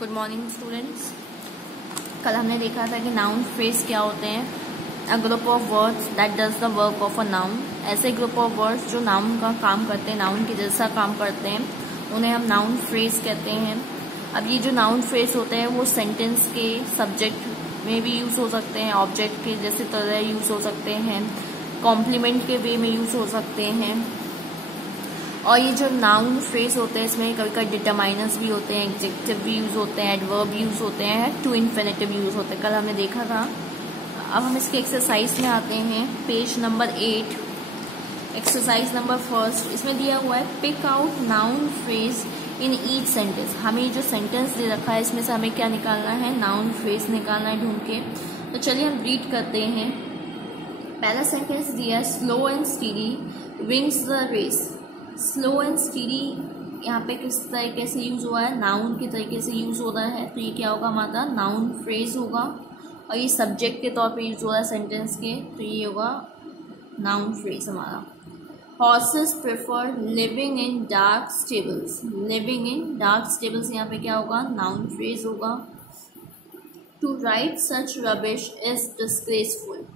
Good morning students. कल हमने देखा था कि नाउन फ्रेज क्या होते हैं। A group of words that does the work of a noun. ऐसे ग्रुप ऑफ वर्ड्स जो नाउन का काम करते हैं, नाउन के जैसा काम करते हैं, उन्हें हम नाउन फ्रेज कहते हैं। अब ये जो नाउन फ्रेज होते हैं वो सेंटेंस के सब्जेक्ट में भी यूज हो सकते हैं, ऑब्जेक्ट के जैसे तरह यूज हो सकते हैं, कॉम्प्लीमेंट के वे में यूज हो सकते हैं। और ये जो नाउन फ्रेज होते हैं इसमें कभी कभी डिटरमाइनर्स भी होते हैं, एडजेक्टिव भी यूज होते हैं, एडवर्ब यूज होते हैं, टू इन्फिनेटिव यूज होते हैं। कल हमने देखा था। अब हम इसके एक्सरसाइज में आते हैं। Page number 8, exercise number 1। इसमें दिया हुआ है pick out noun phrase in each sentence. हमें जो सेंटेंस दे रखा है इसमें से हमें क्या निकालना है, नाउन फ्रेज निकालना है ढूंढ के। तो चलिए हम रीड करते हैं। पहला सेंटेंस दिया है slow and steady wins the race. Slow and steady यहाँ पे किस तरीके से यूज हुआ है, नाउन के तरीके से यूज हो रहा है, तो ये क्या होगा हमारा नाउन फ्रेज होगा। और ये सब्जेक्ट के तौर पे यूज हो रहा है सेंटेंस के, तो ये होगा नाउन फ्रेज हमारा। Horses prefer living in dark stables. Living in dark stables यहाँ पे क्या होगा, नाउन फ्रेज होगा। To write such rubbish is disgraceful.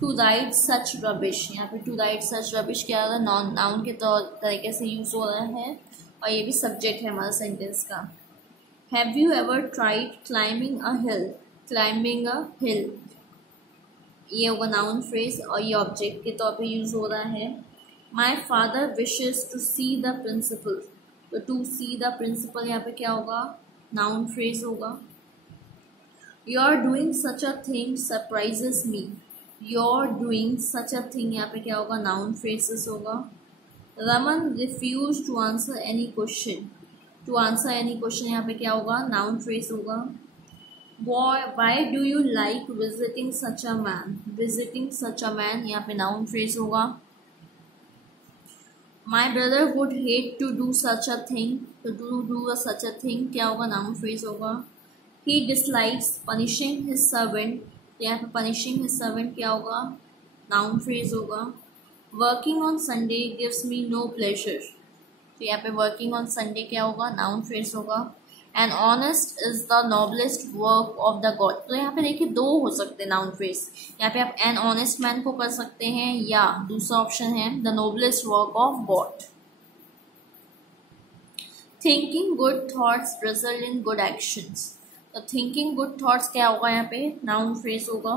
To write such rubbish, यहाँ पे टू राइट सच रबिश क्या होगा, नाउन के तरीके से यूज हो रहा है और ये भी सब्जेक्ट है हमारा सेंटेंस का। Have you ever tried climbing a hill. Climbing a hill ये होगा नाउन फ्रेज और ये ऑब्जेक्ट के तौर पे यूज हो रहा है। My father wishes to see the principal. तो टू सी द प्रिंसिपल यहाँ पे क्या होगा, नाउन फ्रेज होगा। You are doing such a thing surprises me. You're doing such a thing यहाँ पे क्या होगा, नाउन फ्रेजेस होगा। Raman refuse to answer any question. To answer any question यहाँ पे क्या होगा, नाउन फ्रेज होगा। Why do you like visiting such a man। Visiting such a man यहाँ पे नाउन फ्रेज होगा। My brother would hate to do such a thing। तो do such a thing क्या होगा, नाउन फ्रेज होगा। He dislikes punishing his servant। यहाँ पे punishing his servant क्या होगा, नाउन फ्रेज होगा। Working on Sunday gives me know pleasure. तो यहाँ पे वर्किंग ऑन संडे क्या होगा, नाउन फ्रेज होगा। And honest is the noblest work of the God. तो यहाँ पे देखिए दो हो सकते हैं नाउन फ्रेज। यहाँ पे आप एन ऑनेस्ट मैन को कर सकते हैं या दूसरा ऑप्शन है the noblest work of God. Thinking good thoughts result in good actions. तो थिंकिंग गुड थॉट्स क्या होगा, यहाँ पे नाउन फ्रेज होगा।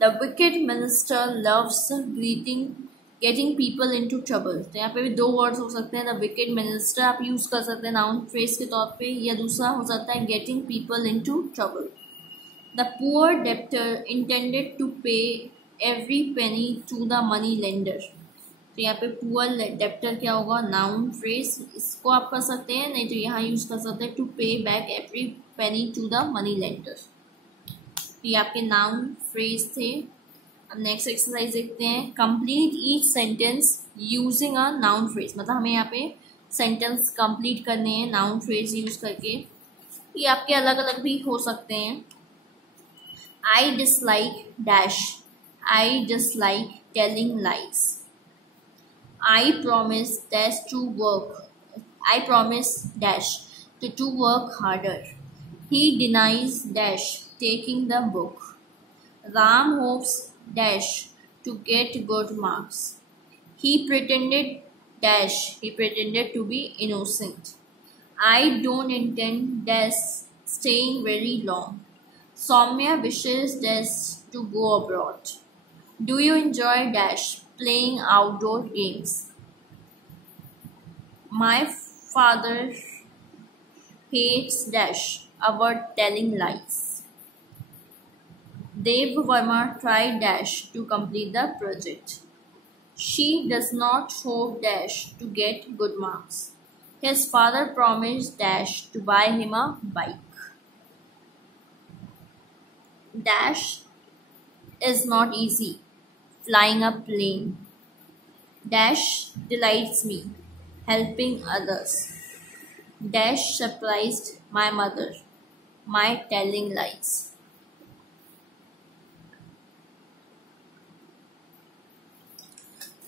The wicked minister loves getting people into trouble. तो यहाँ पे भी दो वर्ड्स हो सकते हैं। द विकेड मिनिस्टर आप यूज कर सकते हैं नाउन फ्रेज के तौर पे, या दूसरा हो सकता है getting people into trouble. The poor debtor intended to pay every penny to the money lender. तो यहाँ पे पुअर डेप्टर क्या होगा, नाउन फ्रेज। इसको आप कर सकते हैं, नहीं तो यहाँ यूज कर सकते हैं to pay back every penny to the money lender. तो ये आपके नाउन फ्रेज थे। अब नेक्स्ट एक्सरसाइज देखते हैं। Complete each sentence using a noun phrase. मतलब हमें यहाँ पे सेंटेंस कंप्लीट करने हैं नाउन फ्रेज यूज करके। ये आपके अलग अलग भी हो सकते हैं। I dislike dash. I dislike telling lies. I promise dash to work. I promise dash to work harder. He denies dash taking the book. Ram hopes dash to get good marks. He pretended dash. He pretended to be innocent. I don't intend dash staying very long. Soumya wishes dash to go abroad. Do you enjoy dash playing outdoor games? My father hates dash about telling lies. Dev Verma tried dash to complete the project. She does not hope dash to get good marks. His father promised dash to buy him a bike. Dash is not easy flying a plane. Dash delights me helping others. Dash surprised my mother, my telling lies.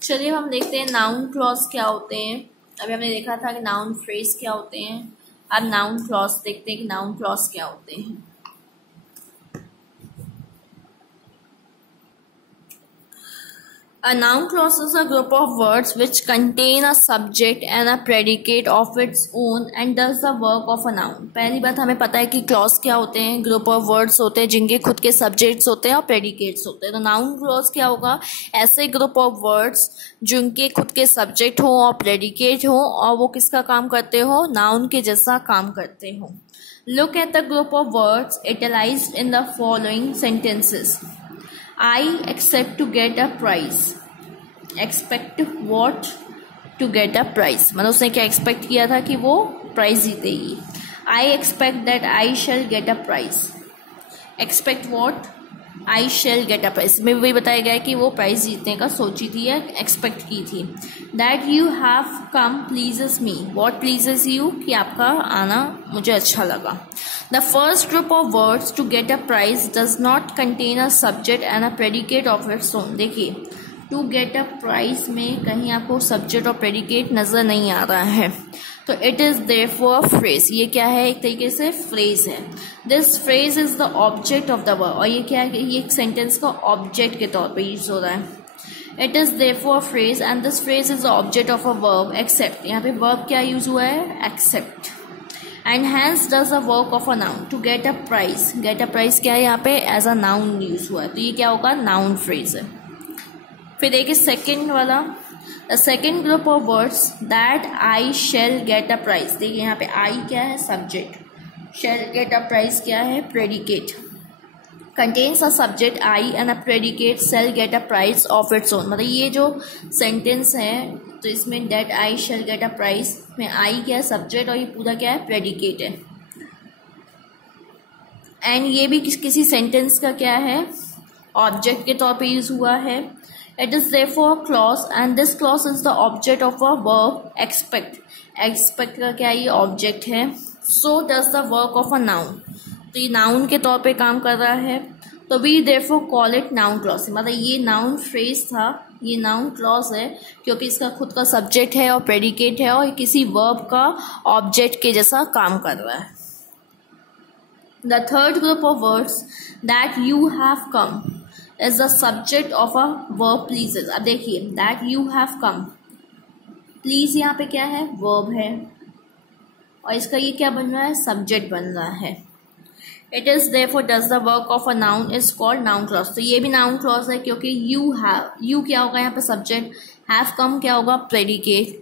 चलिए हम देखते हैं noun clause क्या होते हैं। अभी हमने देखा था कि नाउन फ्रेज क्या होते हैं। अब नाउन क्लॉज देखते हैं कि नाउन क्लॉज क्या होते हैं। A noun clause is a group of words which contain a subject and a predicate of its own and does the work of a noun। पहली बात हमें पता है कि क्लॉज क्या होते हैं, ग्रुप ऑफ वर्ड्स होते हैं जिनके खुद के सब्जेक्ट्स होते हैं और प्रेडिकेट्स होते हैं। तो नाउन क्लॉज क्या होगा, ऐसे ग्रुप ऑफ वर्ड्स जिनके खुद के सब्जेक्ट हो और प्रेडिकेट हो और वो किसका काम करते हो, नाउन के जैसा काम करते हो। Look at the group of words italicized in the following sentences. I expect to get a prize. Expect what? To get a prize। मतलब उसने क्या एक्सपेक्ट किया था कि वो प्राइज जीतेगी। I expect that I shall get a prize। Expect what? I shall get a prize में वही बताया गया है कि वो प्राइज जीतने का सोची थी या एक्सपेक्ट की थी। That you have come pleases me। What pleases you? कि आपका आना मुझे अच्छा लगा। The first group of words to get a prize does not contain a subject and a predicate of its own। देखिए, to get a prize में कहीं आपको सब्जेक्ट और प्रेडिकेट नजर नहीं आ रहा है, तो इट इज देयरफॉर फ्रेज। ये क्या है, एक तरीके से फ्रेज है। This phrase is the object of the verb. और ये क्या है, ये एक सेंटेंस का ऑब्जेक्ट के तौर पे यूज हो रहा है। It is therefore phrase and this phrase is the object of a verb accept. यहाँ पे वर्ब क्या यूज हुआ है, accept. And hence does the work of a noun. To get a prize, get a prize क्या है यहाँ पे, एज अ नाउन यूज हुआ है, तो ये क्या होगा, नाउन फ्रेज है। फिर देखिए सेकेंड वाला, the second group of words that I shall get a prize. देखिए यहाँ पे आई क्या है, subject, shall get a prize क्या है, predicate. Contains a subject I and a predicate shall get a prize of its own. मतलब ये जो सेंटेंस है तो इसमें that I shall get a prize में आई क्या है, सब्जेक्ट, और ये पूरा क्या है, प्रेडिकेट है। एंड ये भी किसी सेंटेंस का क्या है, ऑब्जेक्ट के तौर पे यूज हुआ है। It is therefore a clause and this clause is the object of a verb expect। expect का क्या, ये ऑब्जेक्ट है। So does the work of a noun। तो ये नाउन के तौर पे काम कर रहा है, तो we therefore call it noun clause। मतलब ये नाउन फ्रेज था, ये नाउन क्लॉज है क्योंकि इसका खुद का सब्जेक्ट है और प्रेडिकेट है और किसी वर्ब का ऑब्जेक्ट के जैसा काम कर रहा है। The third group of words that you have come is the subject of a verb pleases। अब देखिए that you have come, please यहाँ पे क्या है, verb है, और इसका ये क्या बन रहा है, सब्जेक्ट बन रहा है। It is therefore does the work of a noun is called noun clause। तो ये भी noun clause है क्योंकि you have, you क्या होगा यहाँ पे सब्जेक्ट, have come क्या होगा, प्रेडिकेट,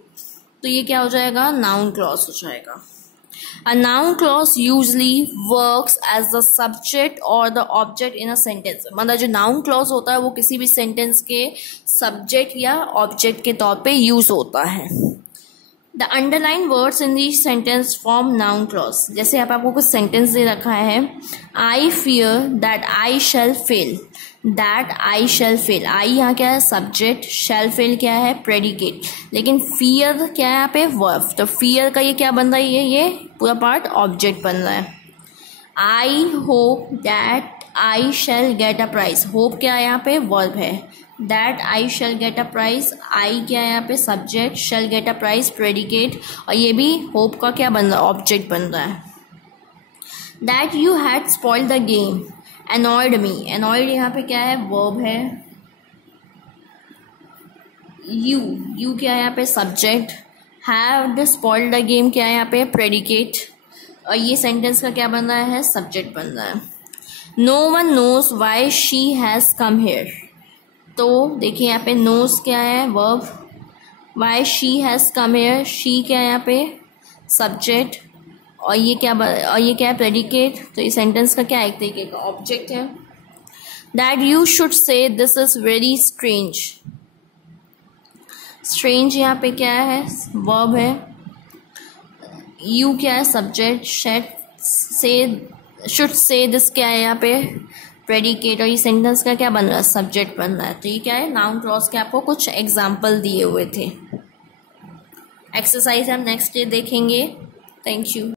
तो ये क्या हो जाएगा, noun clause हो जाएगा। A noun clause usually works as the subject or the object in a sentence। मतलब जो noun clause होता है वो किसी भी सेंटेंस के सब्जेक्ट या ऑब्जेक्ट के तौर पे यूज होता है। The underlined words in each sentence form noun clause। जैसे यहाँ पे आपको कुछ सेंटेंस दे रखा है, I fear that I shall fail। that I shall fail, I यहाँ क्या है, सब्जेक्ट, shall fail क्या है, प्रेडिकेट, लेकिन fear क्या है यहाँ पे, वर्ब। तो fear का ये क्या बन रहा है, ये पूरा पार्ट ऑब्जेक्ट बन रहा है। I hope that I shall get a prize। hope क्या है यहाँ पे, वर्ब है। that I shall get a prize, I क्या है यहाँ पे, subject, shall get a prize predicate, और ये भी hope का क्या बन रहा है, ऑब्जेक्ट बन रहा है। that you had spoiled the game, annoyed me, annoyed यहाँ पे क्या है, वर्ब है। you क्या है यहाँ पे, subject, have spoiled the game क्या है यहाँ पे, प्रेडिकेट, और ये सेंटेंस का क्या बन रहा है, सब्जेक्ट बन रहा है। no one knows why she has come here। तो देखिए यहाँ पे knows क्या है, verb, why she has come here, she क्या है यहाँ पे, सब्जेक्ट, और ये क्या है, प्रेडिकेट, तो ये सेंटेंस का क्या है, एक तरीके का ऑब्जेक्ट है। That you should say this is very strange. Strange यहाँ पे क्या है, वर्ब है। यू क्या है, सब्जेक्ट, शुड से दिस क्या है यहाँ पे, प्रेडिकेट, और ये सेंटेंस का क्या बन रहा है, सब्जेक्ट बन रहा है। तो ये क्या है, नाउन क्लॉज के आपको कुछ एग्जाम्पल दिए हुए थे। एक्सरसाइज हम नेक्स्ट डे देखेंगे। Thank you.